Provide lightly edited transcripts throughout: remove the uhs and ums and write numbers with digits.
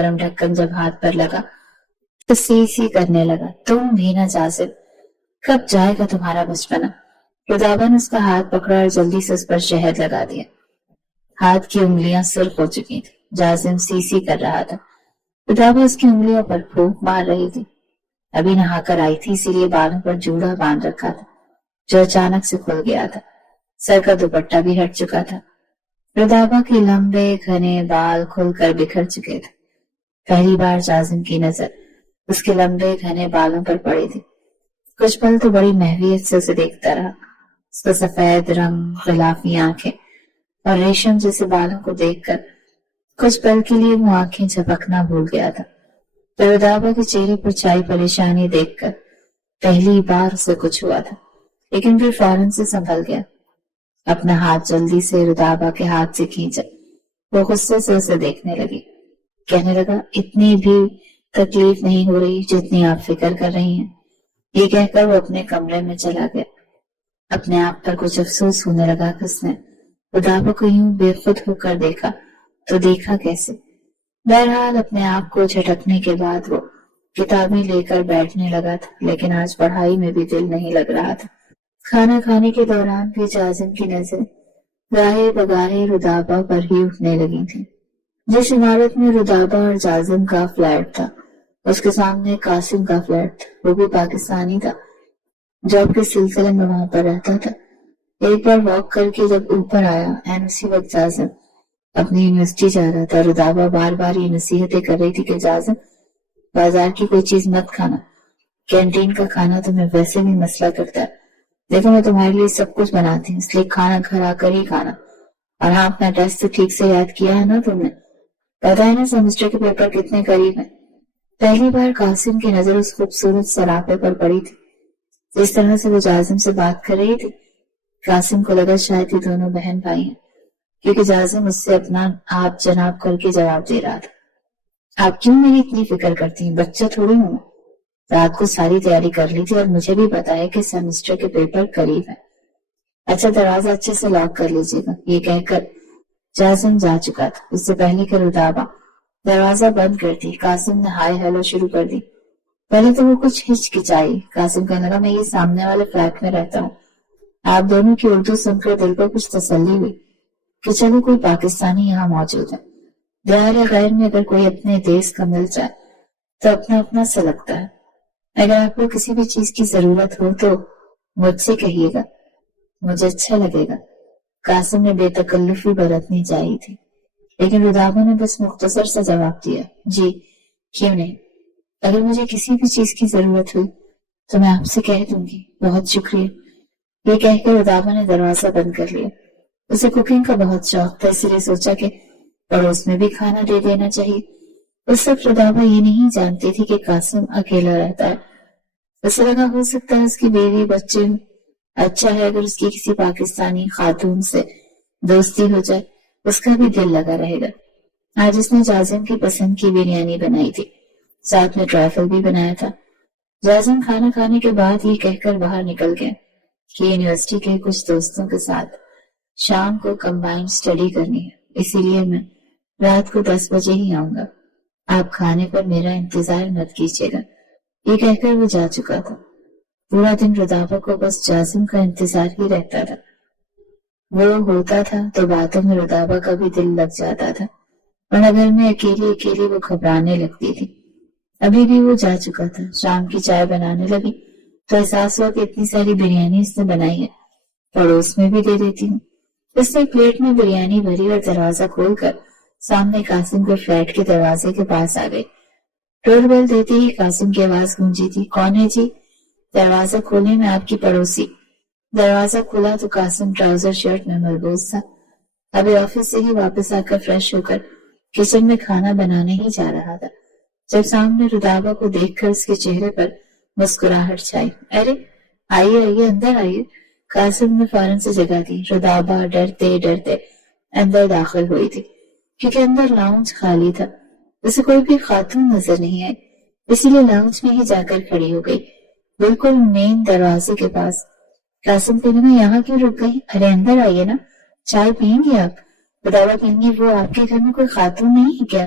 گرم ڈھکن جب ہاتھ پر لگا تو سی کرنے لگا، تم بھی نہ جاسم، کب جائے گا تمہارا بچپنا؟ رضابہ نے اس کا ہاتھ پکڑا اور جلدی سے اس پر شہد لگا دیا۔ ہاتھ کی انگلیاں سرخ ہو چکی تھی۔ جاسم سی کر رہا تھا۔ رضابہ اس کی انگلیوں پر پھونک مار رہی تھی۔ ابھی نہا کر آئی تھی، اسی لیے بالوں پر جوڑا باندھ رکھا تھا جو اچانک سے کھل گیا تھا۔ سر کا دوپٹہ بھی ہٹ چکا تھا۔ رضابہ کے لمبے گھنے بال کھل کر بکھر چکے تھے۔ پہلی بار جاسم کی نظر اس کے لمبے گھنے بالوں پر پڑی تھی۔ کچھ پل تو بڑی محویت سے اسے دیکھتا رہا۔ اس کا سفید رنگ، غلافی آنکھیں اور ریشم جیسے بالوں کو دیکھ کر کچھ پل کے لیے وہ آنکھیں جھپکنا بھول گیا تھا۔ تو رضابہ کے چہرے پر چھائی پریشانی دیکھ کر پہلی بار اسے کچھ ہوا تھا، لیکن پھر فوراً سے سنبھل گیا۔ اپنا ہاتھ جلدی سے رضابہ کے ہاتھ سے کھینچا۔ وہ غصے سے اسے دیکھنے لگی، کہنے لگا، اتنی بھی تکلیف نہیں ہو رہی جتنی آپ فکر کر رہی ہیں۔ یہ کہہ کر وہ اپنے کمرے میں چلا گیا۔ اپنے آپ پر کچھ افسوس ہونے لگا کہ اس نے رضابہ کو یوں بے خود ہو کر دیکھا تو دیکھا کیسے۔ بہرحال اپنے آپ کو جھٹکنے کے بعد وہ کتابیں لے کر بیٹھنے لگا تھا، لیکن آج پڑھائی میں بھی دل نہیں لگ رہا تھا۔ کھانا کھانے کے دوران بھی جاسم کی نظر گاہے بگاہے رضابہ پر ہی اٹھنے لگی تھی۔ جس عمارت میں رضابہ اور جاسم کا فلیٹ تھا، اس کے سامنے قاسم کا فلیٹ تھا۔ وہ بھی پاکستانی تھا، جاب کے سلسلے میں وہاں پر رہتا تھا۔ ایک بار واک کر کے جب اوپر آیا، اسی وقت جاسم اپنی یونیورسٹی جا رہا تھا۔ رضابہ بار بار یہ نصیحتیں کر رہی تھی کہ جاسم، بازار کی کوئی چیز مت کھانا، کینٹین کا کھانا تمہیں ویسے بھی مسئلہ کرتا ہے، دیکھو میں تمہارے لیے سب کچھ بناتی ہوں، اس لیے کھانا گھر آ کر ہی کھانا۔ اور ہاں، اپنا ٹیسٹ ٹھیک سے یاد کیا ہے نا تم نے؟ پتا ہے نا سیمسٹر کے پیپر کتنے قریب ہیں؟ پہلی بار قاسم کی نظر اس خوبصورت سراپے پر پڑی تھی۔ اس طرح سے وہ جاسم سے بات کر رہی تھی، قاسم کو لگا شاید یہ دونوں بہن بھائی ہیں، کیونکہ جاسم اس سے اپنا آپ جناب کر کے جواب دے رہا تھا۔ آپ کیوں میری اتنی فکر کرتی ہیں؟ بچہ تھوڑی ہوں، رات کو ساری تیاری کر لی تھی اور مجھے بھی پتا ہے کہ سیمسٹر کے پیپر قریب ہیں۔ اچھا، دروازہ اچھے سے لاک کر لیجیے گا۔ یہ کہہ کر جاسم جا چکا تھا۔ اس سے پہلے کہ رضابہ دروازہ بند کرتی، قاسم نے ہائے ہیلو شروع کر دی۔ پہلے تو وہ کچھ ہچکچائی۔ قاسم کہنے لگا، میں یہ سامنے والے فلیٹ میں رہتا ہوں۔ آپ دونوں کی اردو سن کر دل کو کچھ تسلی ہوئی کہ چلو کوئی پاکستانی یہاں موجود ہے۔ دیار غیر میں اگر کوئی اپنے دیس کا مل جائے تو اپنا اپنا سا لگتا ہے۔ اگر آپ کو کسی بھی چیز کی ضرورت ہو تو مجھ سے کہیے گا، مجھے اچھا لگے گا۔ قاسم نے بے تکلفی برتنی چاہی تھی، لیکن رضابہ نے بس مختصر سا جواب دیا، جی کیوں نہیں، اگر مجھے کسی بھی چیز کی ضرورت ہوئی تو میں آپ سے کہہ دوں گی، بہت شکریہ۔ یہ کہہ کر رضابہ نے دروازہ بند کر لیا۔ اسے کوکنگ کا بہت شوق تھا، اس لیے سوچا کہ پڑوس میں بھی کھانا دے دینا چاہیے۔ اس وقت رضابہ یہ نہیں جانتی تھی کہ قاسم اکیلا رہتا ہے۔ اسے لگا ہو سکتا ہے اس کی بیوی بچے ہوں، اچھا ہے اگر اس کی کسی پاکستانی خاتون سے دوستی ہو جائے، اس کا بھی دل لگا رہے گا۔ آج اس نے جاسم کی پسند کی بریانی بنائی تھی، ساتھ میں ٹرائفل بھی بنایا تھا۔ جاسم کھانا کھانے کے بعد یہ کہہ کر باہر نکل گیا کہ یونیورسٹی کے کچھ دوستوں کے ساتھ شام کو کمبائنڈ اسٹڈی کرنی ہے، اسی لیے میں رات کو 10 بجے ہی آؤں گا، آپ کھانے پر میرا انتظار مت کیجیے گا۔ یہ کہہ کر وہ جا چکا تھا۔ پورا دن رضابہ کو بس جاسم کا انتظار ہی رہتا تھا۔ وہ ہوتا تھا تو باتوں میں رضابہ کا بھی دل لگ جاتا تھا، اور اگر میں اکیلی وہ گھبرانے لگتی تھی۔ ابھی بھی وہ جا چکا تھا۔ شام کی چائے بنانے لگی تو احساس ہوا کہ اتنی ساری بریانی اس نے بنائی ہے، پڑوس میں بھی دے دیتی ہوں۔ اس نے پلیٹ میں بریانی بھری اور دروازہ کھول کر سامنے قاسم کے فلیٹ کے دروازے کے پاس آ گئی۔ ڈور بیل دیتے ہی قاسم کی آواز گونجی تھی، کون ہے جی؟ دروازہ کھولے، میں آپ کی پڑوسی۔ دروازہ کھلا تو قاسم ٹراؤزر شرٹ میں ملبوس تھا۔ ابھی آفس سے ہی واپس آ کر فریش ہو کر کچن میں کھانا بنانے ہی جا رہا تھا، جب سامنے رضابہ کو دیکھ کر اس کے چہرے پر مسکراہٹ چھائی۔ ارے آئیے آئیے، اندر آئیے۔ قاسم نے فوراً سے جگہ دی۔ رضابہ ڈرتے ڈرتے اندر داخل ہوئی تھی، کیونکہ اندر لاؤنج خالی تھا، اسے کوئی بھی خاتون نظر نہیں آئی، اسی لیے لاؤنج میں ہی جا کر کھڑی ہو گئی، بالکل مین دروازے کے پاس۔ قاسم کہنے میں یہاں کیوں رک گئی؟ ارے اندر آئیے نا، چائے پئیں گی آپ؟ رضابہ کہیں گی وہ آپ کے گھر میں کوئی خاتون نہیں ہے کیا؟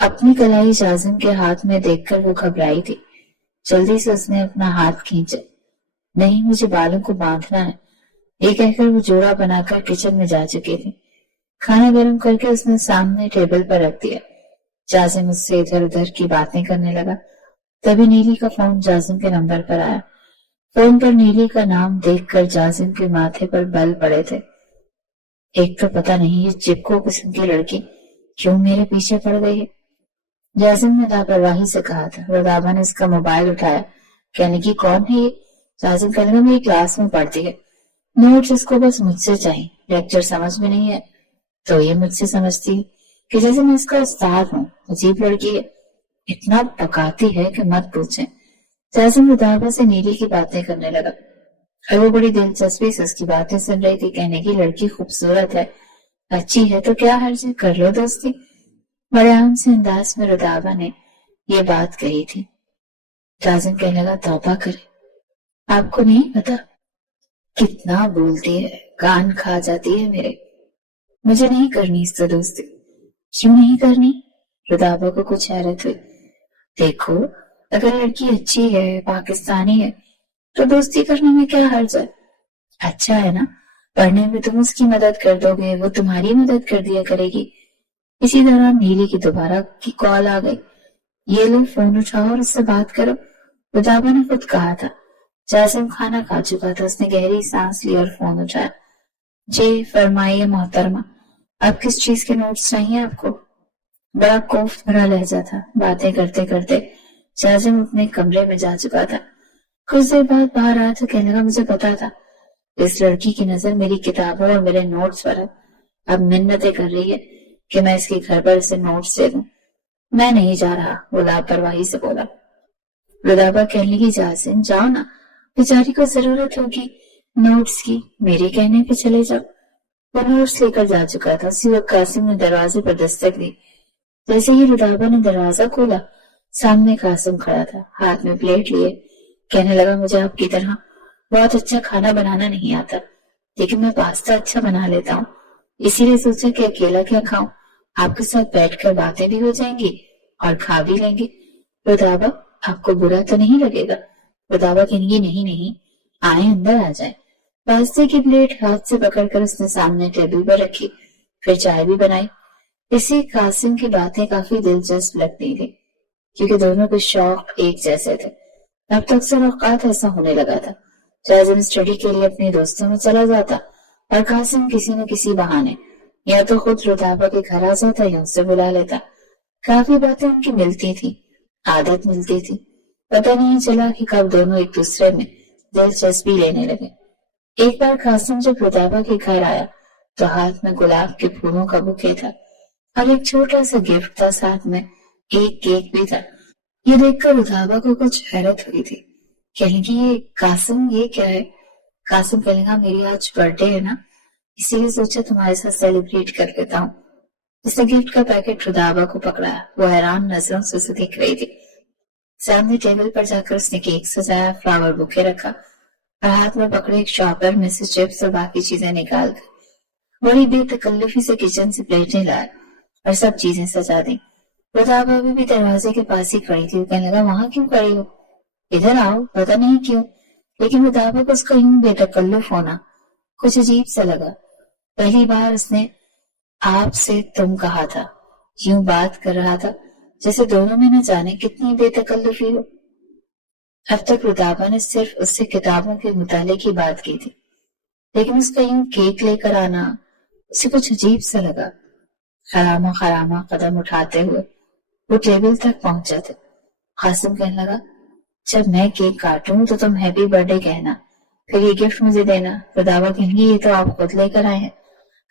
اپنی کلائی جازم کے ہاتھ میں دیکھ کر وہ گھبرائی تھی. جلدی سے اس نے اپنا ہاتھ کھینچا. نہیں، مجھے بالوں کو باندھنا ہے، یہ کہہ کر وہ جوڑا بنا کر کچن میں جا چکی تھی. کھانا گرم کر کے اس نے سامنے ٹیبل پر رکھ دیا. جازم اس سے ادھر ادھر کی باتیں کرنے لگا. تبھی نیلی کا فون جازم کے نمبر پر آیا. فون پر نیلی کا نام دیکھ کر جازم کے ماتھے پر بل پڑے تھے. ایک تو پتہ نہیں یہ چپکو قسم کی لڑکی کیوں میرے پیچھے پڑ گئی ہے. جازم نے لاپرواہی سے کہا تھا. رضابہ نے اس کا موبائل اٹھایا. کہنے کی کون ہے یہ؟ جازم کہنے لگا میری کلاس میں پڑھتی ہے، نوٹس اس کو بس مجھ سے چاہیے، لیکچر سمجھ میں نہیں ہے تو یہ مجھ سے سمجھتی ہے کہ جیسے میں اس کا استاد ہوں. عجیب لڑکی ہے، اتنا پکاتی ہے کہ مت پوچھیں. جازم رضابہ سے نیلی کی باتیں کرنے لگا اور وہ بڑی دلچسپی سے اس کی باتیں سن رہی تھی. کہنے کی لڑکی خوبصورت ہے، اچھی ہے تو کیا حرج ہے، کر لو دوستی. بڑے عام سے انداز میں رضابہ نے یہ بات کہی تھی. جازم کہنے لگا توبہ کرے، آپ کو نہیں پتا کتنا بولتی ہے، کان کھا جاتی ہے میرے. مجھے نہیں کرنی اس سے دوستی. کیوں نہیں کرنی؟ رضابہ کو کچھ حیرت ہوئی. دیکھو اگر لڑکی اچھی ہے، پاکستانی ہے تو دوستی کرنے میں کیا حرج ہے؟ اچھا ہے نا، پڑھنے میں تم اس کی مدد کر دو گے، وہ تمہاری مدد کر دیا کرے گی. اسی دوران نیلی کی دوبارہ کی کال آ گئی. یہ لو فون اٹھاؤ اور اس سے بات کرو. رضابہ نے خود کہا تھا. جازم کھانا کھا چکا تھا. اس نے گہری سانس لی اور فون اٹھایا. جی فرمائیے محترمہ، اب کس چیز کے نوٹس چاہیے آپ کو؟ بڑا کوفت بھرا لہجہ تھا. باتیں کرتے کرتے جازم اپنے کمرے میں جا چکا تھا. کچھ دیر بعد باہر آیا تو کہنے لگا مجھے پتا تھا اس لڑکی کی نظر میری کتابوں اور میرے نوٹس پر ہے. اب منتیں کر رہی ہے کہ میں اس کے گھر پر اسے نوٹس دے دوں. میں نہیں جا رہا، وہ لاپرواہی سے بولا. رضابہ کہنے لگی جازم جاؤ نا، بیچاری کو ضرورت ہوگی نوٹس کی، میرے کہنے پہ چلے جاؤ. وہ نوٹس لے کر جا چکا تھا. اسی وقت قاسم نے دروازے پر دستک دی. جیسے ہی رضابہ نے دروازہ کھولا سامنے قاسم کھڑا تھا، ہاتھ میں پلیٹ لیے. کہنے لگا مجھے آپ کی طرح بہت اچھا کھانا بنانا نہیں آتا، لیکن میں پاستا اچھا بنا لیتا ہوں، اسی لیے سوچا کہ اکیلا کیا کھاؤں، آپ کے ساتھ بیٹھ کر باتیں بھی ہو جائیں گی اور کھا بھی لیں گے. رضابہ آپ کو برا تو نہیں لگے گا؟ رضابہ کہنے گی نہیں نہیں، آئیں اندر آ جائیں. پاستے کی پلیٹ ہاتھ سے پکڑ کر اس نے سامنے ٹیبل پر رکھی، پھر چائے بھی بنائی. اسی قاسم کی باتیں کافی دلچسپ لگتی تھی کیونکہ دونوں کے شوق ایک جیسے تھے. اب تک اکثر اوقات ایسا ہونے لگا تھا. جازم اسٹڈی کے لیے اپنے دوستوں میں چلا جاتا اور قاسم کسی نہ کسی بہانے یا تو خود رضابہ کے گھر آ جاتا یا اسے بلا لیتا. کافی باتیں ان کی ملتی تھی، عادت ملتی تھی. پتہ نہیں چلا کہ کب دونوں ایک دوسرے میں دلچسپی لینے لگے. ایک بار قاسم جب رضابہ کے گھر آیا تو ہاتھ میں گلاب کے پھولوں کا بوکے تھا اور ایک چھوٹا سا گفٹ تھا، ساتھ میں ایک کیک بھی تھا. یہ دیکھ کر رضابہ کو کچھ حیرت ہوئی تھی. کہنے کی یہ قاسم یہ کیا ہے؟ قاسم کہنے لگا میری آج برتھ ڈے ہے نا، اسی لیے سوچا تمہارے ساتھ سیلیبریٹ کر لیتا ہوں. اس نے گفٹ کا پیکٹ رضابہ کو پکڑایا. وہ حیران نظروں سے اسے دیکھ رہی تھی. سامنے ٹیبل پر جا کر اس نے کیک سجایا، فلاور بوکے رکھا اور ہاتھ میں پکڑے ایک شاپر میں سے چپس اور باقی چیزیں نکال کر بڑی بے تکلفی سے کچن سے پلیٹیں لائے اور سب چیزیں سجا دی. رضابہ بھی دروازے کے پاس ہی کھڑی تھی. وہ کہنے لگا وہاں کیوں کھڑی ہو، ادھر آؤ. پتہ نہیں کیوں لیکن رضابہ کو اس کا یوں بے تکلف ہونا کچھ عجیب سا لگا. پہلی بار اس نے آپ سے تم کہا تھا، یوں بات کر رہا تھا جیسے دونوں میں نہ جانے کتنی بے تکلفی ہو. اب تک رضابہ نے صرف اس سے کتابوں کے مطالعے کی بات کی تھی، لیکن اس کا یوں کیک لے کر آنا اسے کچھ عجیب سا لگا. خرامہ خرامہ قدم اٹھاتے ہوئے وہ ٹیبل تک پہنچا تھا. قاسم کہنے لگا جب میں کیک کاٹوں تو تم ہیپی برتھ ڈے کہنا، پھر یہ گفٹ مجھے دینا. رضابہ کہیں گی یہ تو آپ خود لے کر آئے ہیں.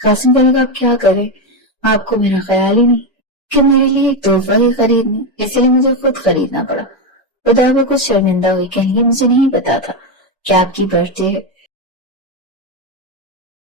قاسم کہنے لگا اب کیا کرے، آپ کو میرا خیال ہی نہیں کہ میرے لیے ایک تحفہ ہی خریدنی، اسی لیے مجھے خود خریدنا پڑا. رضابہ کچھ شرمندہ ہوئی. کہیں گی مجھے نہیں پتا تھا کہ آپ کی برتھ ڈے ہے.